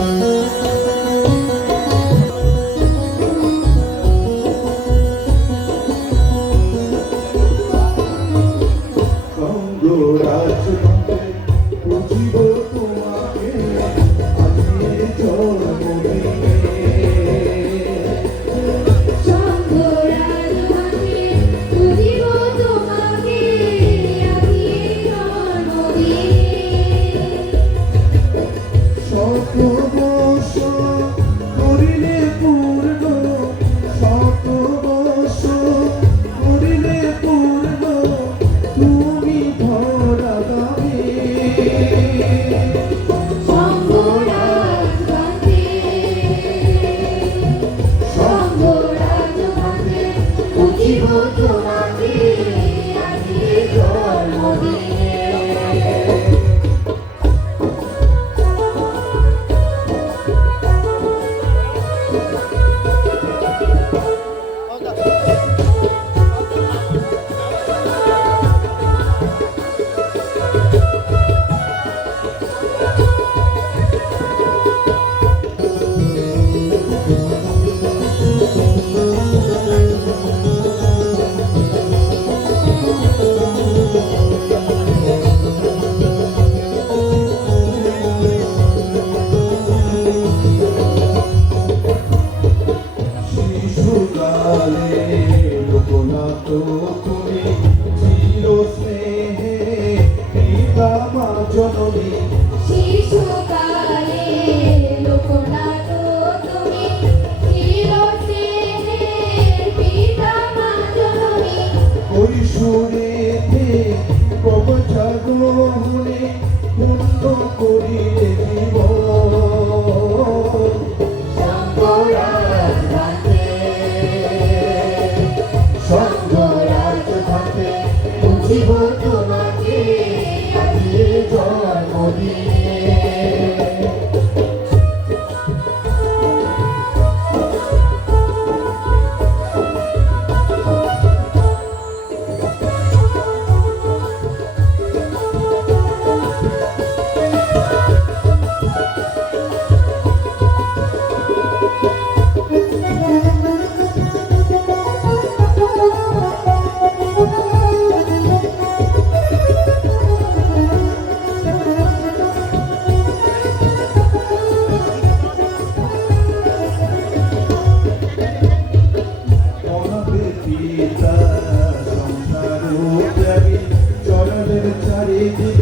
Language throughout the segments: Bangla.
সঙ্গরাজ জন্মদিনে Hare Krishna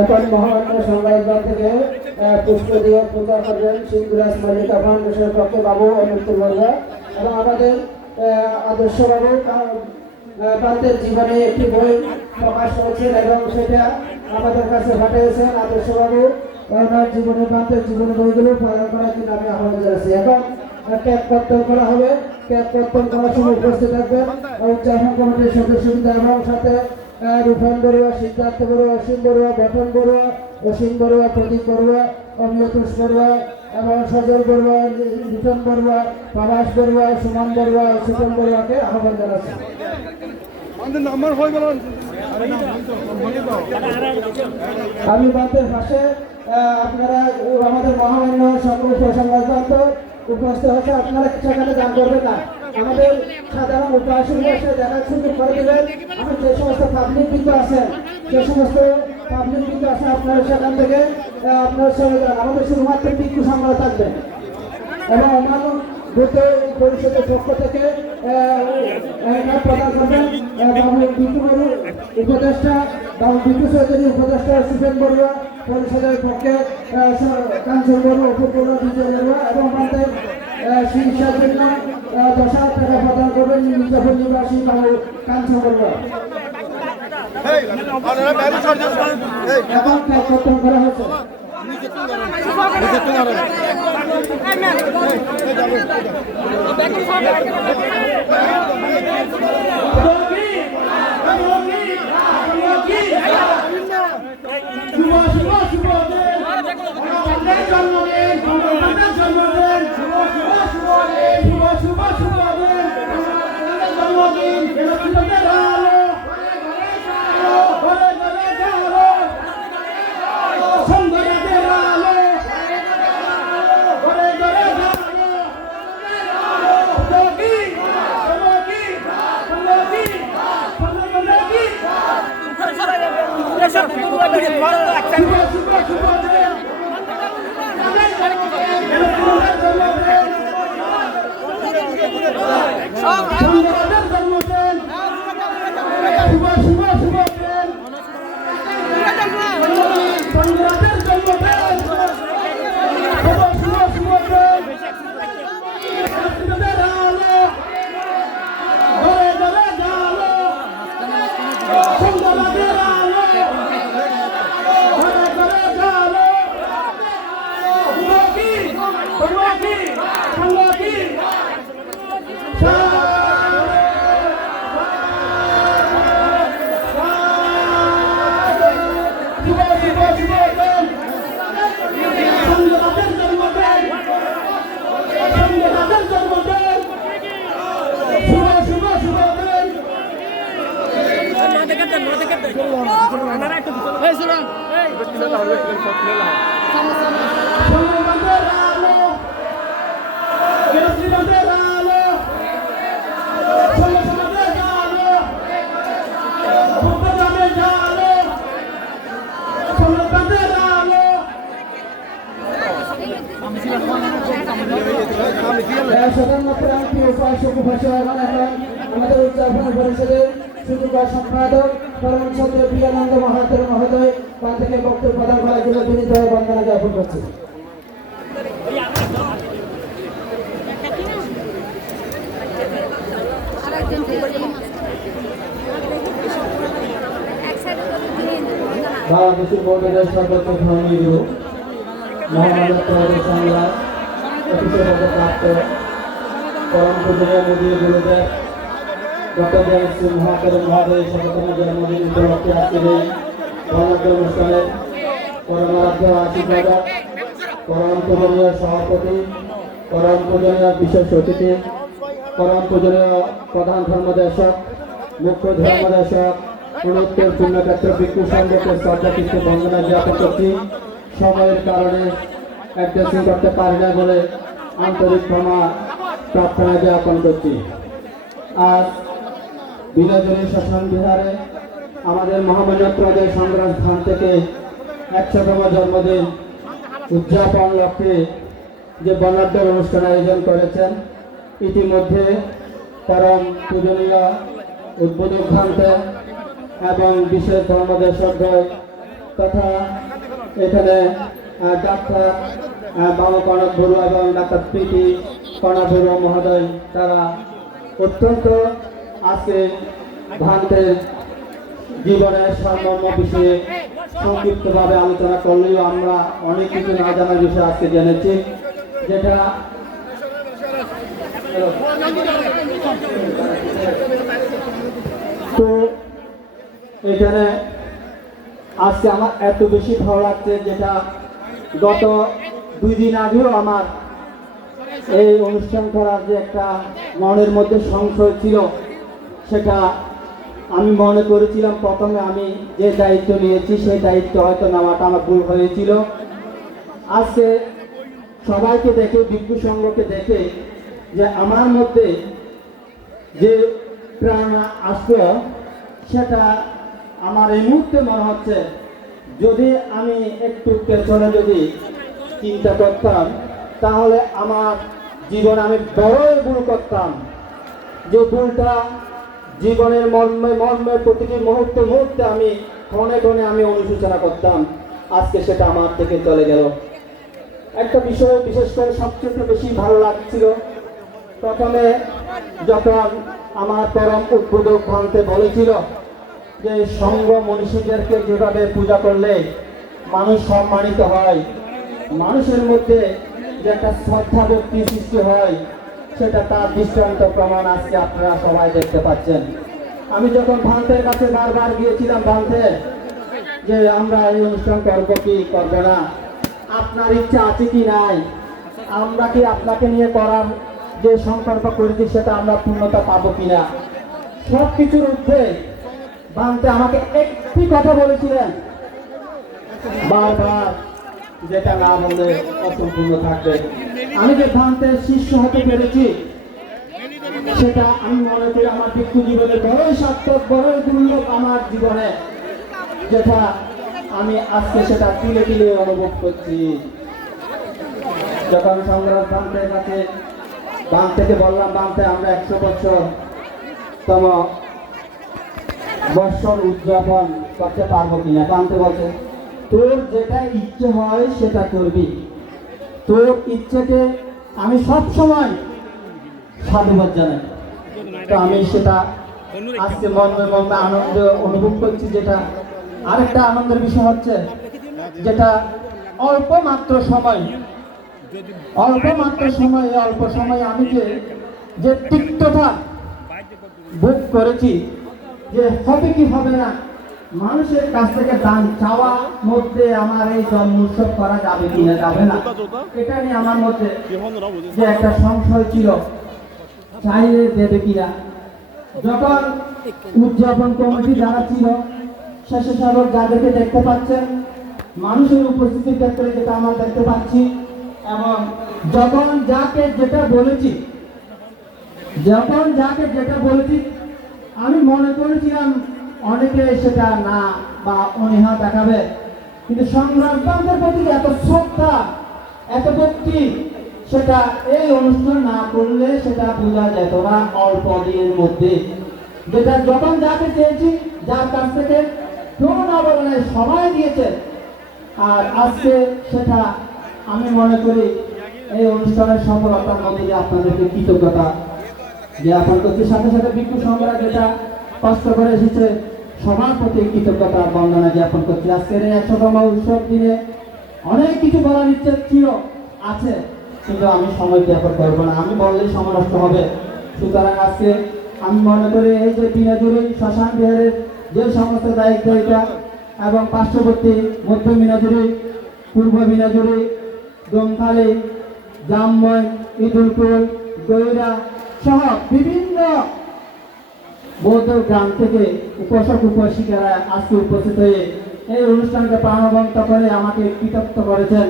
এখন মহামান্য সংবাদদার থেকে পুষ্প দিয়ে পূজা করবেন সিংহরাজ মালিকা ফাউন্ডেশনের পক্ষে বাবু অমিত বর্মা। এবং আমাদের আহ, আদর্শ বাবু তাদের জীবনে একটি বই প্রকাশ করেছেন এবং সেটা আমাদের কাছে পাঠিয়েছেন আদর্শ বাবু ওনার জীবনে প্রান্তের জীবন বইগুলো পালন করার জন্য আমি আহ্বান জানাচ্ছি এখন কর্তন করা হবে। ক্যাপ কর্তন করার সময় উপস্থিত থাকবেন। উচ্চারণ কমিটির সদস্যবৃন্দ এবং সাথে বড়ুয়া সিদ্ধার্থ বড়ুয়া অসীম বড়ুয়া বটন বড়ুয়া অসীম বড়ুয়া প্রদীপ বড়ুয়া অমিয়তোষ বড়ুয়া এবং সজল বড়ুয়া লিটন বড়ুয়া প্রভাস বড়ুয়া সুমন বড়ুয়া সুপন বড়ুয়াকে আহ্বান জানাচ্ছি। আমি পাশে আপনারা আমাদের মহামান্য সকল প্রসঙ্গান্ত উপস্থিত হচ্ছে আপনারা কিছু সেখানে দান করবেন না। আমাদের সাধারণ উপাসন বসে দেখার করে দেবেন। আমি যে সমস্ত পাবলিক কিন্তু আছেন, যে সমস্ত পাবলিক কিন্তু আছেন আপনারা সেখান থেকে আপনারা সবাই আমাদের শুধুমাত্র বিক্ষু সংগ্রহ থাকবে। এবং অন্যান্য দ্রুত পরিষদের পক্ষ থেকে প্রদান করবেন। উপদেষ্টা বাবু বিটু চৌধুরী উপদেষ্টা সুফেন বড়ুয়া পরিষদের পক্ষে কাঞ্চন বড়ুয়া অপুর বড়ুয়া বিজয় বড়ুয়া এবং আহ, চিকিৎসার জন্য দশ হাজার টাকা প্রদান করবেন মির্জাপুর নিবাসী কাঞ্চন বড়ুয়া। এবং কর্তন করা হয়েছে। Come on, সাধারণত একটি উপাসক উপাসক আমাদের উদযাপন পরিষদের সুযোগ সম্পাদক পরম চন্দ্র প্রিয়ানন্দ মহাতর মহোদয় তার থেকে বক্তব্য প্রদান করার জন্য বিনীতভাবে বন্দনা জ্ঞাপন করছি বাংলাদেশের বোর্ডের সর্বোচ্চ ধর্মীয় মহামানব সংগ্রাম অফিসের প্রাপ্ত পরম পূজনীয় মোদী গুরুদেব ডক্টর জয় শ্রী মহাদেব মহাদেব শততম জন্মদিন উপলক্ষে আজকের এই বর্ণাঢ্য অনুষ্ঠানের পরমারাধ্য আশীর্বাদক পরম পূজনীয় সভাপতি পরম পূজনীয় বিশেষ অতিথি পরম পূজনীয় প্রধান ধর্মদেশক, মুখ্য ধর্মদেশক পুনত্তর পুণ্যক্ষেত্র ভিক্ষু সংঘকে শ্রদ্ধা কিছু বন্দনা জ্ঞাপন করছি। সময়ের কারণে করতে পারি না বলে আন্তরিক ক্ষমা প্রার্থনা জ্ঞাপন করছি আজ বিনোদিনী শাসন বিহারে আমাদের মহামান্য সংগ্রাম স্থান থেকে একশোতম জন্মদিন উদযাপন লক্ষ্যে যে বর্ণাঢ্য অনুষ্ঠান আয়োজন করেছেন ইতিমধ্যে পরম পূজনীয় উদ্বোধক ভান্তে এবং বিশেষ ধর্মদেশকদ্বয় তথা এখানে ডাক্তার আহ, বাবা কনক বড়ুয়া এবং ডাক্তার প্রীতি বড়ুয়া মহোদয়, তারা অত্যন্ত আজকে ভান্তের জীবনের সারমর্ম বিষয়ে সংক্ষিপ্তভাবে আলোচনা করলেও আমরা অনেক কিছু না জানার বিষয় আজকে জেনেছি, যেটা তো এখানে আজকে আমার এত বেশি ভালো লাগছে যেটা গত দুই দিন আগেও আমার এই অনুষ্ঠান করার যে একটা মনের মধ্যে সংশয় ছিল, সেটা আমি মনে করেছিলাম, প্রথমে আমি যে দায়িত্ব নিয়েছি, সেই দায়িত্ব হয়তো নেওয়াটা আমার ভুল হয়েছিল। আজকে সবাইকে দেখে, বিজ্ঞু সংঘকে দেখে যে আমার মধ্যে যে প্রেরণা আসলো সেটা আমার এই মুহূর্তে মনে হচ্ছে, যদি আমি একটু পেছনে যদি চিন্তা করতাম, তাহলে আমার জীবনে আমি বড়ই ভুল করতাম। যে ভুলটা জীবনের মর্মে মর্মে প্রতিটি মুহূর্তে মুহূর্তে আমি ক্ষণে ক্ষণে আমি অনুশোচনা করতাম। আজকে সেটা আমার থেকে চলে গেল। একটা বিষয় বিশেষ করে সবচেয়ে বেশি ভালো লাগছিল। প্রথমে যখন আমার পরম উদ্বোধক ভান্তে বলেছিল যে সঙ্গ মনীষীদেরকে যেভাবে পূজা করলে মানুষ সম্মানিত হয়, মানুষের মধ্যে যে একটা শ্রদ্ধা ভক্তি সৃষ্টি হয়, সেটা তার দৃষ্টান্ত প্রমাণ আজকে আপনারা সবাই দেখতে পাচ্ছেন। আমি যখন ভান্তের কাছে বারবার গিয়েছিলাম ভান্তে, যে আমরা এই অনুষ্ঠান করব কি করব না, আপনার ইচ্ছা আছে কি নাই, আমরা কি আপনাকে নিয়ে করার যে সংকল্প করেছি সেটা আমরা পূর্ণতা পাবো কিনা সব কিছুর ঊর্ধ্বে বানতে আমাকে একটি কথা বলেছিলেন। বারবার যেটা না বললে অসম্পূর্ণ থাকবে। আমি যে ভ্রান্তের শিষ্য হতে পেরেছি, সেটা আমি মনে করি আমার ব্যক্তি জীবনে বড়ই সার্থক, বড়ই দুর্লভ আমার জীবনে, যেটা আমি আজকে সেটা তুলে তুলে অনুভব করছি। যখন সংগ্রাম বানতে কাছে বান থেকে বললাম বানতে আমরা একশো বছর তম বৎসর উদযাপন করতে পারব কিনা? বানতে বলছে তোর যেটা ইচ্ছে হয় সেটা করবি। তোর ইচ্ছেকে আমি সব সময় সাধুবাদ জানাই। তো আমি সেটা আজকে মর্মে মর্মে আনন্দ অনুভব করছি যেটা আরেকটা আনন্দের বিষয় হচ্ছে যেটা অল্প মাত্র সময়, অল্প মাত্র সময়ে, অল্প সময়ে আমি যে যে তিক্ততা ভোগ করেছি, যে হবে কি হবে না মানুষের কাছ থেকে দান চাওয়া মধ্যে আমার এই জন্ম উৎসব করা যাবে কি না যাবে না? এটা নিয়ে আমার মধ্যে যে একটা সংশয় ছিল চাইলে দেবে কিনা যখন উদযাপন কমিটি যারা ছিল, শেষে স্বেচ্ছাসেবক যাদেরকে দেখতে পাচ্ছেন, মানুষের উপস্থিতির ক্ষেত্রে যেটা আমরা দেখতে পাচ্ছি, এবং যখন যাকে যেটা বলেছি, যখন যাকে যেটা বলেছি, আমি মনে করেছিলাম অনেকে সেটা না বা অনীহা দেখাবে। কিন্তু সংগ্রামদের প্রতি এত শ্রদ্ধা, এত ভক্তি, সেটা এই অনুষ্ঠান না করলে সেটা বোঝা যেত না অল্প দিনের মধ্যে। যেটা যখন যাকে চেয়েছি, যার কাছ থেকে কেউ না বলে সময় দিয়েছে। আর আজকে সেটা আমি মনে করি এই অনুষ্ঠানের সফলতার মধ্যে আপনাদেরকে কৃতজ্ঞতা। জ্ঞাপন করছি সাথে সাথে বিক্ষু সংগ্রাম যেটা কষ্ট করে এসেছে। সবার প্রতি কৃতজ্ঞতা, বন্দনা জ্ঞাপন করছি। আজকের এই একশোতম উৎসব দিনে অনেক কিছু বলার ইচ্ছে ছিল, আছে। কিন্তু আমি সময় জ্ঞাপন করব না। আমি বললেই সময় হবে। সুতরাং আজকে আমি মনে করি এই যে বিনাজুরি শ্মশান বিহারের যে সমস্ত দায়িত্ব এটা, এবং পার্শ্ববর্তী মধ্য মিনাজুরি, পূর্ব মিনাজুরি, দমখালি, জামময় ইদুলপুর গৈরা সহ বিভিন্ন বৌদ্ধ গ্রাম থেকে উপাসক উপাসিকারা আজকে উপস্থিত হয়ে এই অনুষ্ঠানকে প্রাণবন্ত করে আমাকে কৃতজ্ঞ করেছেন।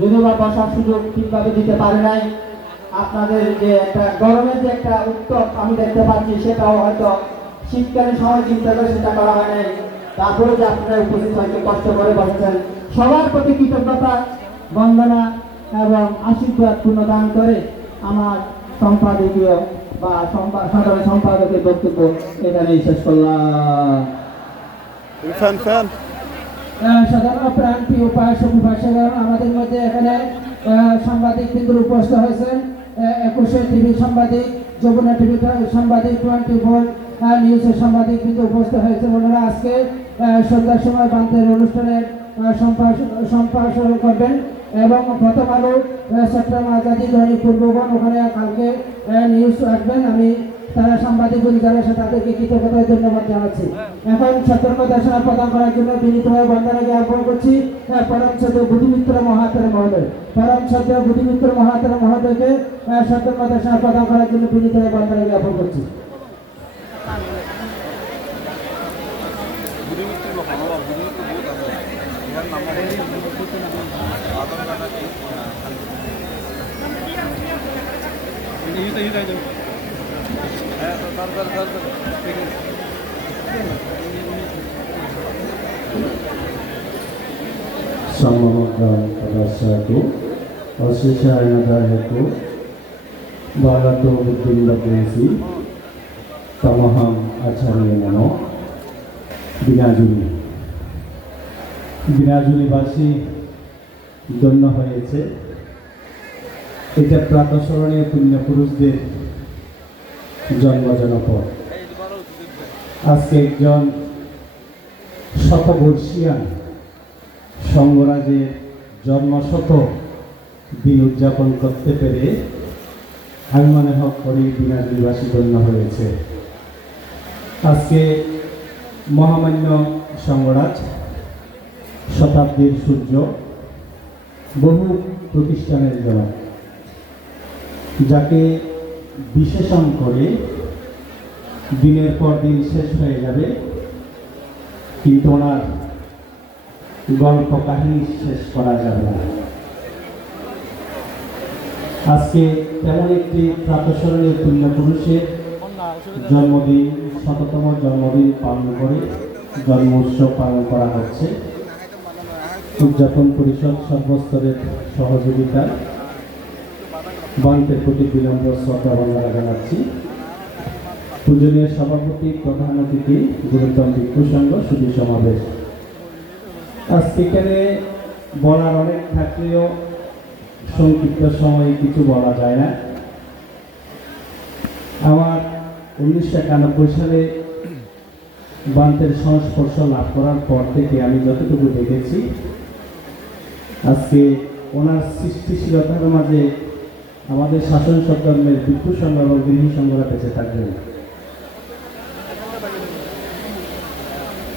যদিও বা বসার সুযোগ ঠিকভাবে দিতে পারে নাই। আপনাদের যে একটা গরমের যে একটা উত্তপ আমি দেখতে পাচ্ছি, সেটাও হয়তো শীতকালীন সময় চিন্তা করে সেটা করা হয় নাই। তারপরে যে আপনারা উপস্থিত হয়তো কষ্ট করে বসেছেন। সবার প্রতি কৃতজ্ঞতা, বন্দনা এবং আশীর্বাদ পূর্ণদান করে আমার সম্পাদকীয় বা সাধারণ সম্পাদকের বক্তব্য এখানেই শেষ করলাম। Fan fan. আহ, সাধারণ প্রান্তি উপাসক উপাসক আমাদের মধ্যে এখানে সাংবাদিক কিন্তু উপস্থিত হয়েছেন। একুশে টিভি সাংবাদিক যমুনা টিভি সাংবাদিক টোয়েন্টি ফোর নিউজের সাংবাদিক কিন্তু উপস্থিত হয়েছে ওনারা আজকে সন্ধ্যার সময় অনুষ্ঠানের সম্প্রসারণ করবেন। এবং প্রথম আলো চট্টগ্রাম আজাদি দৈনিক পূর্বগণ ওখানে কালকে নিউজ রাখবেন আমি তারা সাংবাদিকগুলি যারা আছে তাদেরকে কৃতজ্ঞতায় ধন্যবাদ জানাচ্ছি। এখন সতর্ক দর্শনা প্রদান করার জন্য বিনীতভাবে বন্দনা জ্ঞাপন করছি পরম সদ্য বুদ্ধিমিত্র মহাতের মহোদয়। পরম সদ্য বুদ্ধিমিত্র মহাতের মহোদয়কে আহ, সতর্ক দর্শনা প্রদান করার জন্য বিনীতভাবে বন্দনা জ্ঞাপন করছি। సమగ్రం పదస్సాకు అశిషాయనదాయకు బాలతో బుద్ధిందకేసి తమహం আচার্যমনো বিনাজুলি বিনাজুলিবাসী ধন্য হয়েছে এটা প্রাতঃস্মরণীয় পুণ্যপুরুষদের জন্মজনপদ আজকে একজন শতবর্ষিয়ান সঙ্গরাজের জন্মশত দিন উদযাপন করতে পেরে আমি মনে হক করি বিনাজুলিবাসী ধন্য হয়েছে। আজকে মহামান্য সঙ্গরাজ, শতাব্দীর সূর্য, বহু প্রতিষ্ঠানের জনক। যাকে বিশেষণ করে দিনের পর দিন শেষ হয়ে যাবে, কিন্তু ওনার গল্প কাহিনী শেষ করা যাবে না। আজকে তেমন একটি প্রাতঃস্মরণীয় পুণ্য পুরুষের জন্মদিন, শততম জন্মদিন পালন করে জন্ম উৎসব পালন করা হচ্ছে। উদযাপন পরিষদ সর্বস্তরের সহযোগিতা বান্তের প্রতি বিলম্ব শ্রদ্ধা বন্দনা জানাচ্ছি। পূজনীয় সভাপতি, প্রধান অতিথি ভিক্ষু সংঘ সুধী সমাবেশ। আজকে এখানে বলার অনেক থাকলেও সংক্ষিপ্ত সময়ে কিছু বলা যায় না। আমার উনিশশো একানব্বই সালে বান্তের সংস্পর্শ লাভ করার পর থেকে আমি যতটুকু দেখেছি, আজকে ওনার সৃষ্টিশীলতার মাঝে আমাদের শাসন সদ্যমের বিক্ষু সংঘ এবং গৃহী সংঘরা বেঁচে থাকবেন।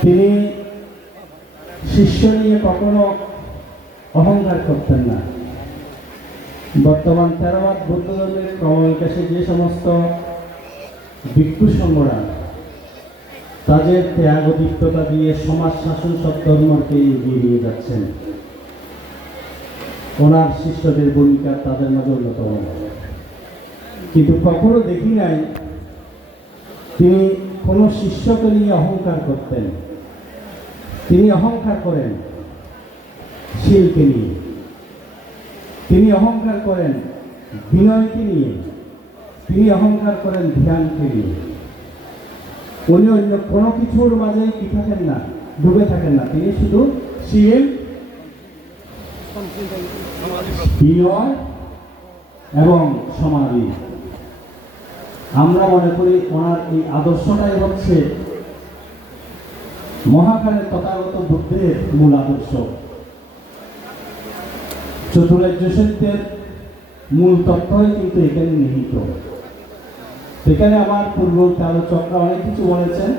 তিনি শিষ্য নিয়ে কখনো অহংকার করতেন না। বর্তমান তেরোবাদ বৌদ্ধ ধর্মের ক্রমবিকাশে যে সমস্ত ভিক্ষু সংঘরা তাদের ত্যাগ দিয়ে সমাজ শাসন সব ধর্মকে এগিয়ে নিয়ে যাচ্ছেন। ওনার শিষ্যদের ভূমিকা তাদের মাঝে অন্যতম। কিন্তু কখনো দেখি নাই তিনি কোনো শিষ্যকে নিয়ে অহংকার করতেন। তিনি অহংকার করেন শিলকে নিয়ে। তিনি অহংকার করেন বিনয়কে নিয়ে। তিনি অহংকার করেন ধ্যানকে নিয়ে। উনি অন্য কোনো কিছুর মাঝে কি থাকেন না, ডুবে থাকেন না। তিনি শুধু শিল বিনয় এবং সমাধি। আমরা মনে করি ওনার এই আদর্শটাই হচ্ছে মহাকালের তথাগত বুদ্ধের মূল আদর্শ। চতুরাজ্য সত্যের মূল তত্ত্বই কিন্তু এখানে নিহিত। এখানে আমার পূর্ব আলোচকরা অনেক কিছু বলেছেন।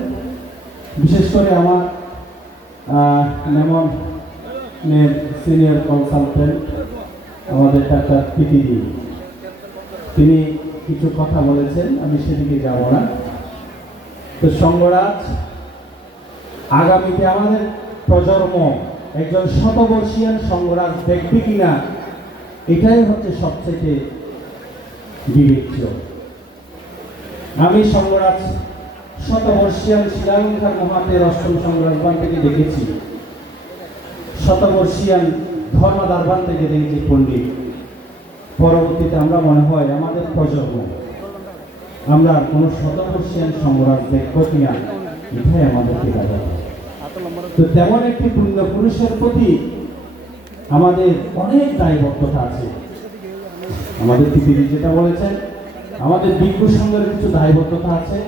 বিশেষ করে আমার মেমন সিনিয়র কনসালটেন্ট আমাদের ডাক্তার পিটিডি তিনি কিছু কথা বলেছেন, আমি সেদিকে যাব না। তো সঙ্গরাজ, আগামীতে আমাদের প্রজন্ম একজন শতবর্ষীয়ান সঙ্গরাজ দেখবে কিনা, এটাই হচ্ছে সবথেকে বিবেচ্য। আমি সঙ্গরাজ শতবর্ষীয়ান শ্রীলঙ্কার মহাতের অষ্টম সংগ্রাম থেকে দেখেছি। শতবর্ষীয়ান ধর্মদারবান থেকে দেখেছি পণ্ডিত। পরবর্তীতে আমরা মনে হয় আমাদের প্রজন্ম, আমরা কোনো শতবর্ষীয়ান সংগ্রাম দেখব কিনা, এটাই আমাদেরকে দেখা তো তেমন একটি পুণ্য পুরুষের প্রতি আমাদের অনেক দায়বদ্ধতা আছে। আমাদের পৃথিবী যেটা বলেছেন, আমাদের বিজ্ঞ সঙ্গের কিছু দায়বদ্ধতা আছে,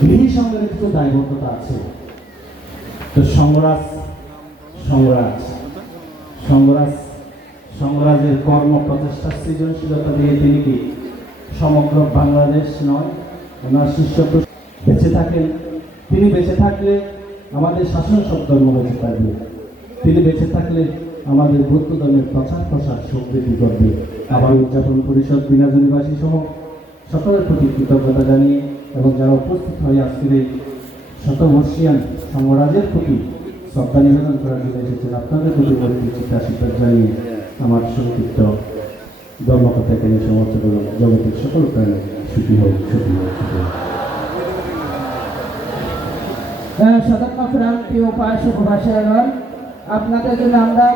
গৃহী সঙ্গের কিছু দায়বদ্ধতা আছে। তো সংগ্রাস সংগ্রাজ সংগ্রাজের কর্ম প্রচেষ্টা সৃজনশীলতা দিয়ে তিনি কি সমগ্র বাংলাদেশ নয়? ওনার শিষ্য বেঁচে থাকেন। তিনি বেঁচে থাকলে আমাদের শাসন সব ধর্ম বেঁচে থাকবে তিনি বেঁচে থাকলে আমাদের বৌদ্ধ ধর্মের প্রচার প্রসার সমৃদ্ধি করবে। আবার উদযাপন পরিষদ বিনাজনীবাসী সহ সকলের প্রতি কৃতজ্ঞতা জানিয়ে এবং যারা উপস্থিত হয়ে এই শতবর্ষিয়ান সংরাজের প্রতি শ্রদ্ধা নিবেদন করার জন্য এসেছেন। আপনাদের প্রতি চিন্তা আশীর্বাদ জানিয়ে আমার সংক্ষিপ্ত ধর্মকথা এখানে সমাপ্ত করলাম। জগতের সকল প্রাণী সুখী হোক সুখী হোক সুখী হোক। প্রাণ প্রিয় উপাসক ভাষাগণ আপনাদের জন্য আমরা